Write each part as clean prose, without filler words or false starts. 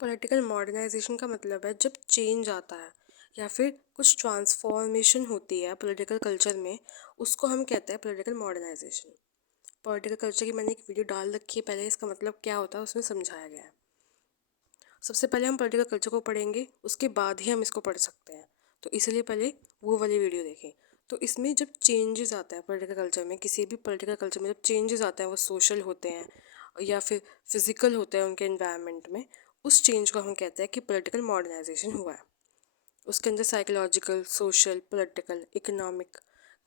Political modernisation का मतलब है जब चेंज आता है या फिर कुछ ट्रांसफॉर्मेशन होती है पॉलिटिकल कल्चर में। उसको हम कहते हैं पॉलिटिकल मॉडर्नाइजेशन। पॉलिटिकल कल्चर की मैंने एक वीडियो डाल रखी है पहले, इसका मतलब क्या होता है उसमें समझाया गया है। सबसे पहले हम पॉलिटिकल कल्चर को पढ़ेंगे, उसके बाद ही हम इसको पढ़ सकते हैं। तो इसलिए पहले वो वाली वीडियो देखें। तो इसमें जब चेंजेस आता है पॉलिटिकल कल्चर में, किसी भी पॉलिटिकल कल्चर में जब चेंजेस आता है वो सोशल होते हैं या फिर फिजिकल होते हैं उनके एनवायरनमेंट में, उस चेंज को हम कहते हैं कि पॉलिटिकल मॉडर्नाइजेशन हुआ है। उसके अंदर psychological, social, political, economic,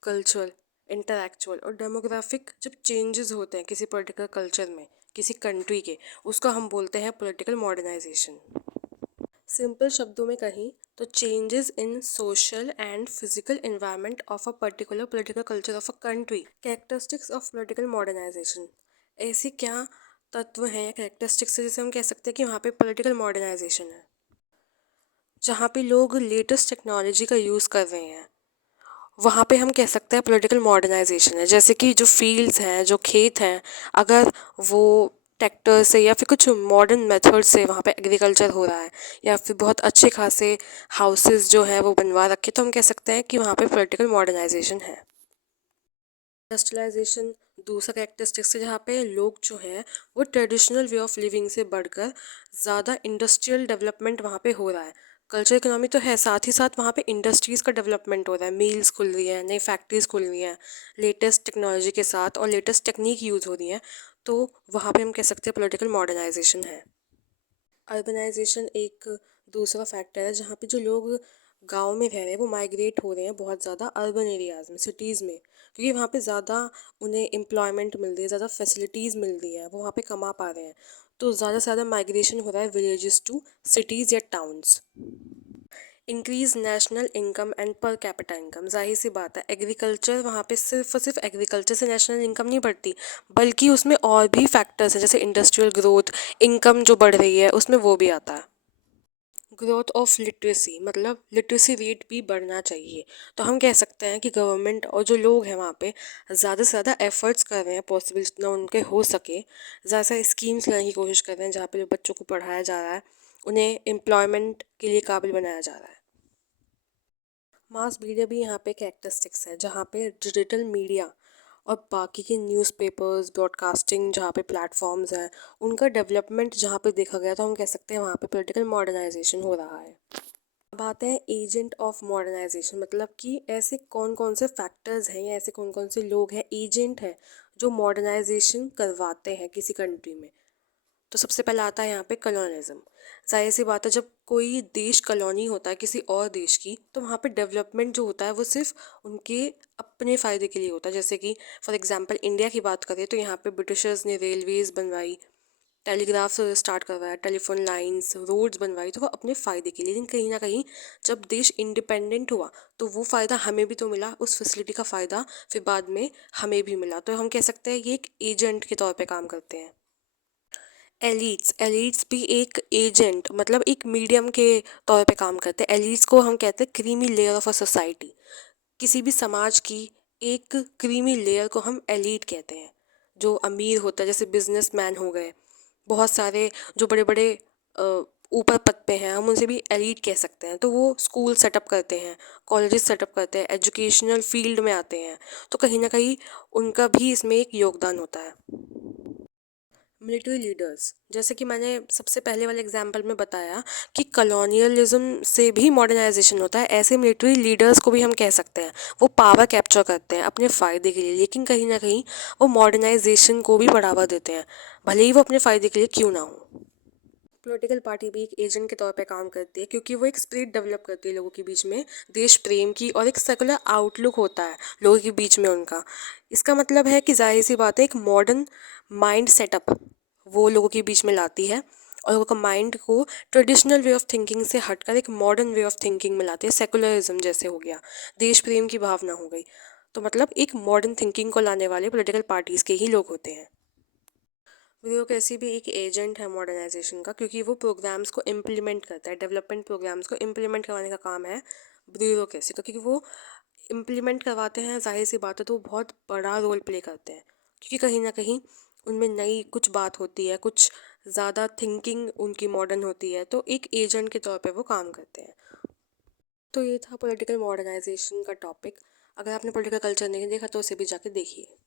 cultural, intellectual और डेमोग्राफिक जब चेंजेस होते हैं किसी पॉलिटिकल कल्चर में, किसी कंट्री के, उसको हम बोलते हैं पॉलिटिकल मॉडर्नाइजेशन। सिंपल शब्दों में कहीं तो changes in social and physical environment of a particular political culture of a country. Characteristics of political modernization, ऐसे क्या तत्व हैं या कैरेक्टरिस्टिक्स है जिसे हम कह सकते हैं कि वहाँ पे पॉलिटिकल मॉडर्नाइजेशन है। जहाँ पे लोग लेटेस्ट टेक्नोलॉजी का यूज़ कर रहे हैं वहाँ पे हम कह सकते हैं पॉलिटिकल मॉडर्नाइजेशन है। जैसे कि जो फील्ड्स हैं, जो खेत हैं, अगर वो ट्रैक्टर से या फिर कुछ मॉडर्न मेथड से वहाँ पे एग्रीकल्चर हो रहा है या फिर बहुत अच्छे खासे हाउसेस जो हैं वो बनवा रखे, तो हम कह सकते हैं कि वहाँ पे पॉलिटिकल मॉडर्नाइजेशन है। इंडस्ट्रियलाइजेशन दूसरा कैरेक्टरिस्टिक्स है जहाँ पे लोग जो हैं वो ट्रेडिशनल वे ऑफ लिविंग से बढ़कर ज़्यादा इंडस्ट्रियल डेवलपमेंट वहाँ पे हो रहा है। कल्चर इकोनॉमी तो है, साथ ही साथ वहाँ पे इंडस्ट्रीज़ का डेवलपमेंट हो रहा है, मिल्स खुल रही हैं, नई फैक्ट्रीज़ खुल रही हैं लेटेस्ट टेक्नोलॉजी के साथ और लेटेस्ट टेक्निक यूज़ हो रही हैं। तो वहाँ पे हम कह सकते हैं पॉलिटिकल मॉडर्नाइजेशन है। अर्बनाइजेशन एक दूसरा फैक्टर है जहाँ पे जो लोग गांव में रह रहे हैं वो माइग्रेट हो रहे हैं बहुत ज़्यादा अर्बन एरियाज़ में, सिटीज़ में, क्योंकि वहाँ पे ज़्यादा उन्हें एम्प्लॉयमेंट मिल रही है, ज़्यादा फैसिलिटीज़ मिल रही है, वो वहाँ पे कमा पा रहे हैं। तो ज़्यादा से ज़्यादा माइग्रेशन हो रहा है विलेजेस टू सिटीज़ या towns. Increase national income and per capita income, जाहिर सी बात है एग्रीकल्चर वहाँ पे सिर्फ और सिर्फ एग्रीकल्चर से नेशनल इनकम नहीं बढ़ती, बल्कि उसमें और भी फैक्टर्स हैं जैसे इंडस्ट्रियल ग्रोथ, इनकम जो बढ़ रही है उसमें वो भी आता है। ग्रोथ ऑफ लिटरेसी मतलब लिटरेसी रेट भी बढ़ना चाहिए। तो हम कह सकते हैं कि गवर्नमेंट और जो लोग हैं वहाँ पे ज़्यादा से ज़्यादा एफर्ट्स कर रहे हैं, पॉसिबल जितना उनके हो सके ज़्यादा से स्कीम्स लाने की कोशिश कर रहे हैं जहाँ पे जो बच्चों को पढ़ाया जा रहा है उन्हें एम्प्लॉयमेंट के लिए काबिल बनाया जा रहा है। मास मीडिया भी यहाँ पे कैरेक्टरिस्टिक्स है जहाँ पे डिजिटल मीडिया और बाकी के न्यूज़पेपर्स, ब्रॉडकास्टिंग जहाँ पे प्लेटफॉर्म्स हैं, उनका डेवलपमेंट जहाँ पे देखा गया तो हम कह सकते हैं वहाँ पे पॉलिटिकल मॉडर्नाइजेशन हो रहा है। अब आते हैं एजेंट ऑफ मॉडर्नाइजेशन, मतलब कि ऐसे कौन कौन से फैक्टर्स हैं या ऐसे कौन कौन से लोग हैं, एजेंट हैं जो मॉडर्नाइजेशन करवाते हैं किसी कंट्री में। तो सबसे पहला आता है यहाँ पे कॉलोनिज्म। जाहिर सी बात है जब कोई देश कॉलोनी होता है किसी और देश की तो वहाँ पे डेवलपमेंट जो होता है वो सिर्फ उनके अपने फ़ायदे के लिए होता है। जैसे कि फॉर एग्जांपल इंडिया की बात करें तो यहाँ पे ब्रिटिशर्स ने रेलवेज़ बनवाई, टेलीग्राफ स्टार्ट करवाया, टेलीफोन लाइंस, रोड्स बनवाई, तो वो अपने फ़ायदे के लिए। लेकिन कहीं ना कहीं जब देश इंडिपेंडेंट हुआ तो वो फ़ायदा हमें भी तो मिला, उस फैसिलिटी का फ़ायदा फिर बाद में हमें भी मिला। तो हम कह सकते हैं ये एक एजेंट के तौर पे काम करते हैं। एलिट्स एलिट्स भी एक एजेंट मतलब एक मीडियम के तौर पे काम करते हैं। एलिट्स को हम कहते हैं creamy layer of a society. किसी भी समाज की एक क्रीमी लेयर को हम एलीट कहते हैं। जो अमीर होता है जैसे बिजनेसमैन हो गए, बहुत सारे जो बड़े बड़े ऊपर पद पे हैं हम उनसे भी एलीट कह सकते हैं। तो वो स्कूल सेटअप करते हैं, कॉलेजेस सेटअप करते हैं, एजुकेशनल फील्ड में आते हैं, तो कहीं ना कहीं उनका भी इसमें एक योगदान होता है। मिलिट्री लीडर्स, जैसे कि मैंने सबसे पहले वाले एग्जाम्पल में बताया कि कॉलोनियलिज्म से भी मॉडर्नाइजेशन होता है, ऐसे मिलिट्री लीडर्स को भी हम कह सकते हैं। वो पावर कैप्चर करते हैं अपने फ़ायदे के लिए, लेकिन कहीं ना कहीं वो मॉडर्नाइजेशन को भी बढ़ावा देते हैं, भले ही वो अपने फ़ायदे के लिए क्यों ना हो। पॉलिटिकल पार्टी भी एक एजेंट के तौर पे काम करती है क्योंकि वो एक स्पिरिट डेवलप करती है लोगों के बीच में, देश प्रेम की, और एक सेकुलर आउटलुक होता है लोगों के बीच में उनका। इसका मतलब है कि जाहिर सी बात है एक मॉडर्न माइंड सेटअप वो लोगों के बीच में लाती है और लोगों का माइंड को ट्रेडिशनल वे ऑफ थिंकिंग से हटकर एक मॉडर्न वे ऑफ थिंकिंग में लाती है। सेकुलरिज्म जैसे हो गया, देश प्रेम की भावना हो गई, तो मतलब एक मॉडर्न थिंकिंग को लाने वाले पॉलिटिकल पार्टीज़ के ही लोग होते हैं। ब्यूरोक्रेसी भी एक एजेंट है मॉडर्नाइजेशन का क्योंकि वो प्रोग्राम्स को इम्प्लीमेंट करता है, डेवलपमेंट प्रोग्राम्स को इम्प्लीमेंट करवाने का काम है ब्यूरोक्रेसी का, क्योंकि वो इम्प्लीमेंट करवाते हैं, जाहिर सी बात है तो वो बहुत बड़ा रोल प्ले करते हैं, क्योंकि कहीं ना कहीं उनमें नई कुछ बात होती है, कुछ ज़्यादा थिंकिंग उनकी मॉडर्न होती है, तो एक एजेंट के तौर पे वो काम करते हैं। तो ये था पॉलिटिकल मॉडर्नाइजेशन का टॉपिक। अगर आपने पॉलिटिकल कल्चर नहीं देखा तो उसे भी जाके देखिए।